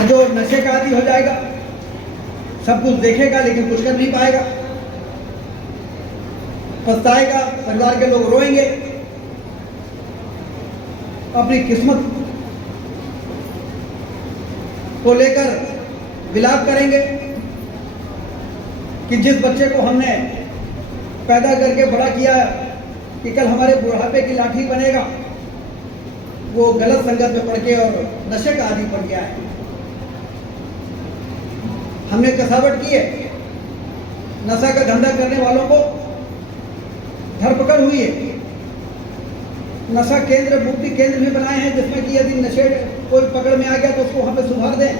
और जो नशे का आदी हो जाएगा, सब कुछ देखेगा लेकिन कुछ कर नहीं पाएगा, पछताएगा, परिवार के लोग रोएंगे, अपनी किस्मत को लेकर विलाप करेंगे कि जिस बच्चे को हमने पैदा करके बड़ा किया कि कल हमारे बुढ़ापे की लाठी बनेगा, वो गलत संगत में पड़ के और नशे का आदी बन गया है। हमने कसावट की है, नशा का धंधा करने वालों को धरपकड़ हुई है, नशा केंद्र, मुक्ति केंद्र भी बनाए हैं जिसमें कि यदि नशे कोई पकड़ में आ गया तो उसको वहां पे सुधार दें।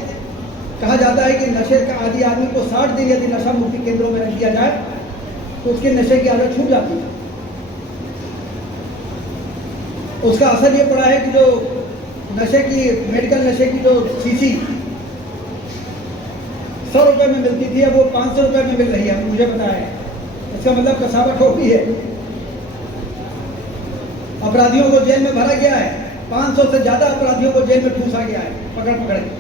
कहा जाता है कि नशे का आदी आदमी को 60 दिन यदि नशा मुक्ति केंद्रों में रख दिया जाए तो उसके नशे की आदत छूट जाती है। उसका असर ये पड़ा है कि जो नशे की, मेडिकल नशे की जो शीशी 100 रुपए में मिलती थी, अब वो 500 रुपए में मिल रही है, मुझे पता है। इसका मतलब कसावट हो गई है। अपराधियों को जेल में भरा गया है, 500 से ज्यादा अपराधियों को जेल में ठूसा गया है, पकड़ पकड़ के।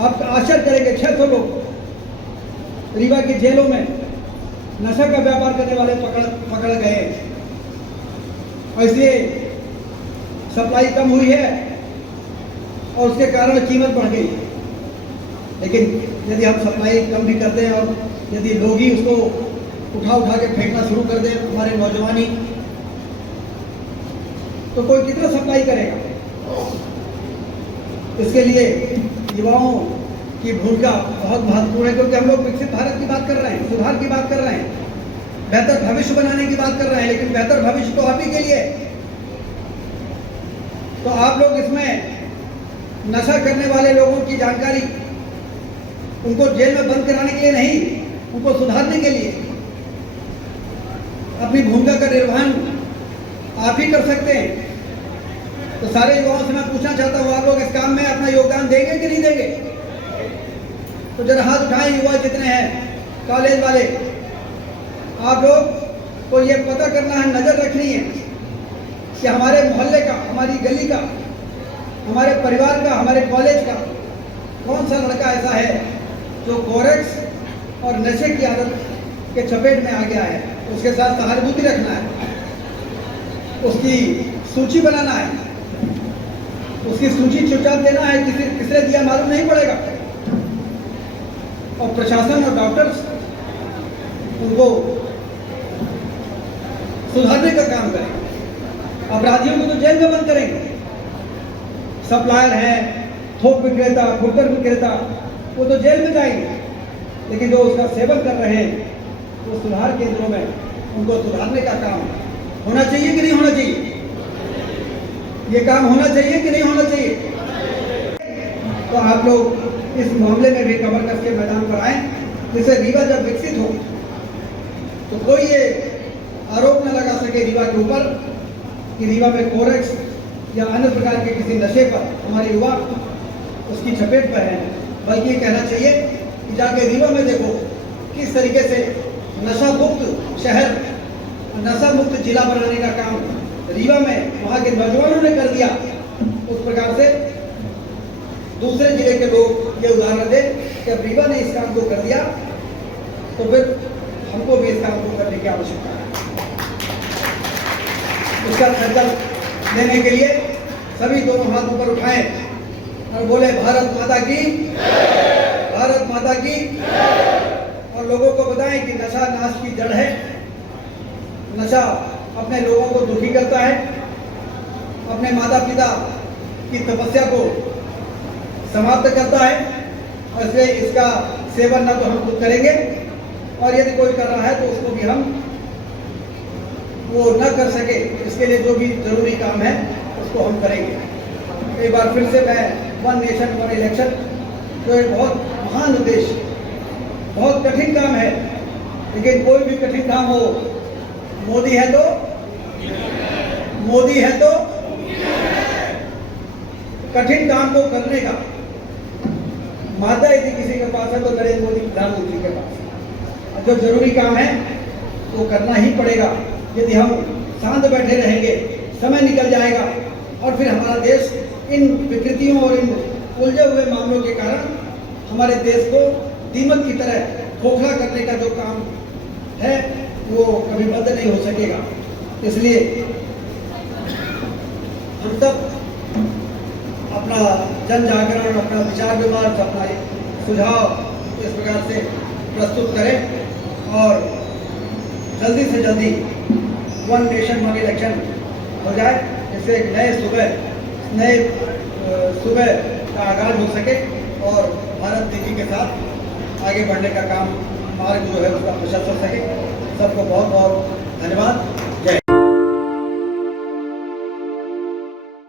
आप आश्चर्य करेंगे, 600 लोग रीवा की जेलों में नशा का व्यापार करने वाले पकड़ गए, और इसलिए सप्लाई कम हुई है और उसके कारण कीमत बढ़ गई है। लेकिन यदि हम सप्लाई कम भी करते हैं और यदि लोग ही उसको उठा उठा के फेंकना शुरू कर दें, हमारे नौजवानी, तो कोई कितना सप्लाई करेगा। इसके लिए युवाओं की भूमिका बहुत महत्वपूर्ण है, क्योंकि हम लोग विकसित भारत की बात कर रहे हैं, सुधार की बात कर रहे हैं, बेहतर भविष्य बनाने की बात कर रहे हैं, लेकिन बेहतर भविष्य तो आप ही के लिए। तो आप लोग इसमें नशा करने वाले लोगों की जानकारी, उनको जेल में बंद कराने के लिए नहीं, उनको सुधारने के लिए अपनी भूमिका का निर्वहन आप ही कर सकते हैं। तो सारे युवाओं से मैं पूछना चाहता हूँ, आप लोग इस काम में अपना योगदान देंगे कि नहीं देंगे? तो जरा हाथ उठाएं युवा जितने हैं, कॉलेज वाले। आप लोग को ये पता करना है, नजर रखनी है कि हमारे मोहल्ले का, हमारी गली का, हमारे परिवार का, हमारे कॉलेज का कौन सा लड़का ऐसा है जो कोरेक्स और नशे की आदत के चपेट में आ गया है। उसके साथ सहानुभूति रखना है, उसकी सूची बनाना है, उसकी सूची चुपचाप देना है, किसने दिया मालूम नहीं पड़ेगा। और प्रशासन और डॉक्टर्स उनको सुधारने का काम करेंगे। अपराधियों को तो जेल में बंद करेंगे, सप्लायर हैं, थोक विक्रेता, फुटकर विक्रेता, वो तो जेल में जाएंगे, लेकिन जो उसका सेवन कर रहे हैं वो सुधार केंद्रों में उनको सुधारने का काम होना चाहिए कि नहीं होना चाहिए? ये काम होना चाहिए कि नहीं होना चाहिए? तो आप लोग इस मामले में भी कमर कस के मैदान पर आए, जिससे रीवा जब विकसित हो तो कोई ये आरोप न लगा सके रीवा के ऊपर कि रीवा में कोरेक्स या अन्य प्रकार के किसी नशे पर हमारे युवा उसकी चपेट पर है। बल्कि ये कहना चाहिए कि जाके रीवा में देखो किस तरीके से नशा मुक्त शहर, नशा मुक्त जिला बनाने का काम रीवा में वहाँ के नौजवानों ने कर दिया। उस प्रकार से दूसरे जिले के लोग ये उदाहरण दें कि अब रीवा ने इस काम को कर दिया तो फिर हमको भी इस काम को करने की आवश्यकता है। उसका संकल्प लेने के लिए सभी दोनों हाथ ऊपर उठाएं और बोले भारत माता की, भारत माता की। और लोगों को बताएं कि नशा नाश की जड़ है। नशा अपने लोगों को दुखी करता है, अपने माता पिता की तपस्या को समाप्त करता है, और इसलिए इसका सेवन न तो हम खुद करेंगे और यदि कोई कर रहा है तो उसको भी हम वो न कर सके, इसके लिए जो भी जरूरी काम है उसको हम करेंगे। एक बार फिर से मैं वन नेशन वन इलेक्शन, जो एक बहुत महान उद्देश्य, बहुत कठिन काम है, लेकिन कोई भी कठिन काम हो, मोदी है तो, मोदी है तो कठिन काम को करने का माता यदि किसी के पास है तो नरेंद्र मोदी प्रधानमंत्री के पास। जो जरूरी काम है वो करना ही पड़ेगा। यदि हम शांत बैठे रहेंगे, समय निकल जाएगा और फिर हमारा देश इन विकृतियों और इन उलझे हुए मामलों के कारण हमारे देश को दीमक की तरह खोखला करने का जो काम है वो कभी बंद नहीं हो सकेगा। इसलिए हम सब अपना जन जागरण, अपना विचार विमर्श, अपना सुझाव इस प्रकार से प्रस्तुत करें और जल्दी से जल्दी वन नेशन वन इलेक्शन हो जाए, जिससे एक नए सुबह का आगाज हो सके और भारत तेजी के साथ आगे बढ़ने का काम मार्ग जो है उसका प्रशस्त हो सके। सबको बहुत बहुत धन्यवाद।